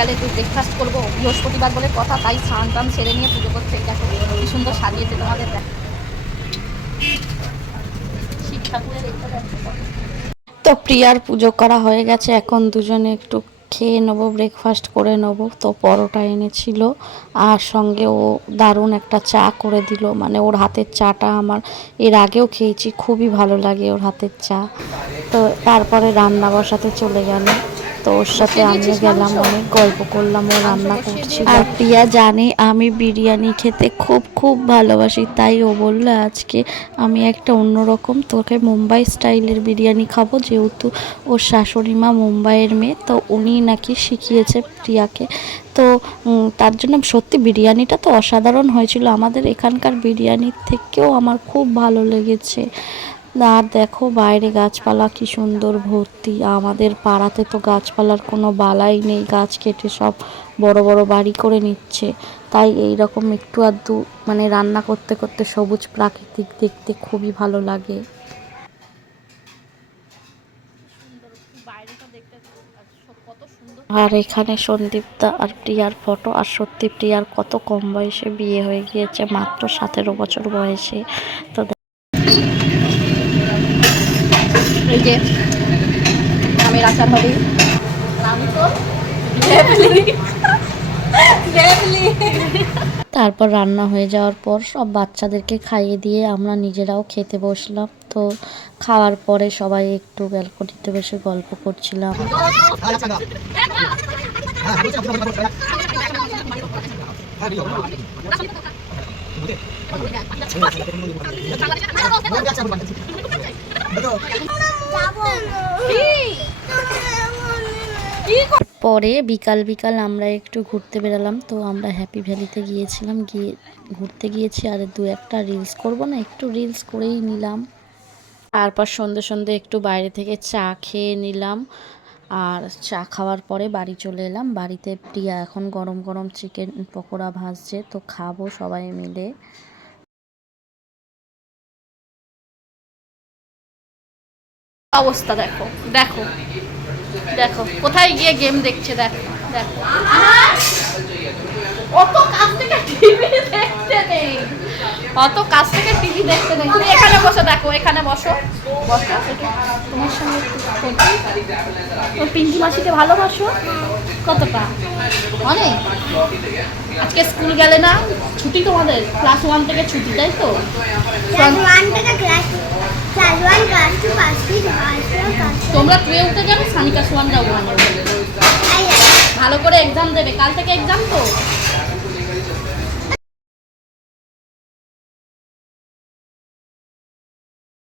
বিকালে একটু ব্রেকফাস্ট করবো, বৃহস্পতিবার বলে কথা, তাই স্নান টান সেরে নিয়ে পুজো করছে। দেখো কি সুন্দর সাজিয়েছে তোমাদের, দেখো শিব ঠাকুরের দেখতে যাচ্ছে। তো প্রিয়ার পুজো করা হয়ে গেছে, এখন দুজনে একটু খেয়ে নেবো, ব্রেকফাস্ট করে নেবো। তো পরোটা এনেছিল আর সঙ্গে ও দারুণ একটা চা করে দিল, মানে ওর হাতের চাটা আমার এর আগেও খেয়েছি, খুবই ভালো লাগে ওর হাতের চা। তো তারপরে রান্না বসাতে চলে গেল, তো ওর সাথে আমিও গেলাম, অনেক গল্প করলাম, ও রান্না করছিল। আর প্রিয়া জানে আমি বিরিয়ানি খেতে খুব খুব ভালোবাসি, তাই ও বললো আজকে আমি একটা অন্যরকম তোকে মুম্বাই স্টাইলের বিরিয়ানি খাবো, যেহেতু ওর শাশুড়ি মা মুম্বাইয়ের মেয়ে, তো উনি নাকি শিখিয়েছে প্রিয়াকে। তো তার জন্য সত্যি বিরিয়ানিটা তো অসাধারণ হয়েছিল, আমাদের এখানকার বিরিয়ানির থেকেও আমার খুব ভালো লেগেছে। আর দেখো বাইরে গাছপালা কি সুন্দর ভর্তি, আমাদের পাড়াতে তো গাছপালার কোনো বালাই নেই, গাছ কেটে সব বড় বড় বাড়ি করে নিচ্ছে, তাই এই রকম একটু আধটু মানে রান্না করতে করতে সবুজ প্রাকৃতিক দেখতে খুবই ভালো লাগে। আর এখানে সন্দীপদা আর প্রিয়ার ফটো, আর সত্যি প্রিয়ার কত কম বয়সে বিয়ে হয়ে গিয়েছে, মাত্র 17 বছর বয়সে। তো এই যে আমের আচার হবে, আমি তো তারপর রান্না হয়ে যাওয়ার পর সব বাচ্চাদেরকে খাইয়ে দিয়ে আমরা নিজেরাও খেতে বসলাম। তো খাওয়ার পরে সবাই একটু ব্যালকনিতে বসে গল্প করছিলাম। পরে বিকাল বিকাল আমরা একটু ঘুরতে বেরালাম, তো আমরা হ্যাপি ভ্যালিতে গিয়েছিলাম, গিয়ে ঘুরতে গিয়েছি, আর দু একটা রিলস করব না, একটু রিলস করেই নিলাম। তারপর সন্ধে সন্ধে একটু বাইরে থেকে চা খেয়ে নিলাম, আর চা খাওয়ার পরে বাড়ি চলে এলাম। বাড়িতে প্রিয়া এখন গরম গরম চিকেন পকোড়া ভাজছে, তো খাবো সবাই মিলে। অবস্থা দেখো দেখো দেখো কোথায় গিয়ে গেম দেখছে, দেখো দেখো অত কাছ থেকে টিভি দেখতে নেই, অত কাছ থেকে টিভি দেখতে নেই, তুমি এখানে বসো, দেখো এখানে বসো, বসো তোমার সঙ্গে একটু পিঙ্কি মাসিকে ভালোবাসো কতটা, অনেক। আজকে স্কুল গেলে না, ছুটি তোমাদের ক্লাস 1 থেকে ছুটি, তাই তো? তোমরা 12তে যাবে, সানিকা 1 যাবো, ভালো করে এক্সাম দেবে, কাল থেকে এক্সাম তো।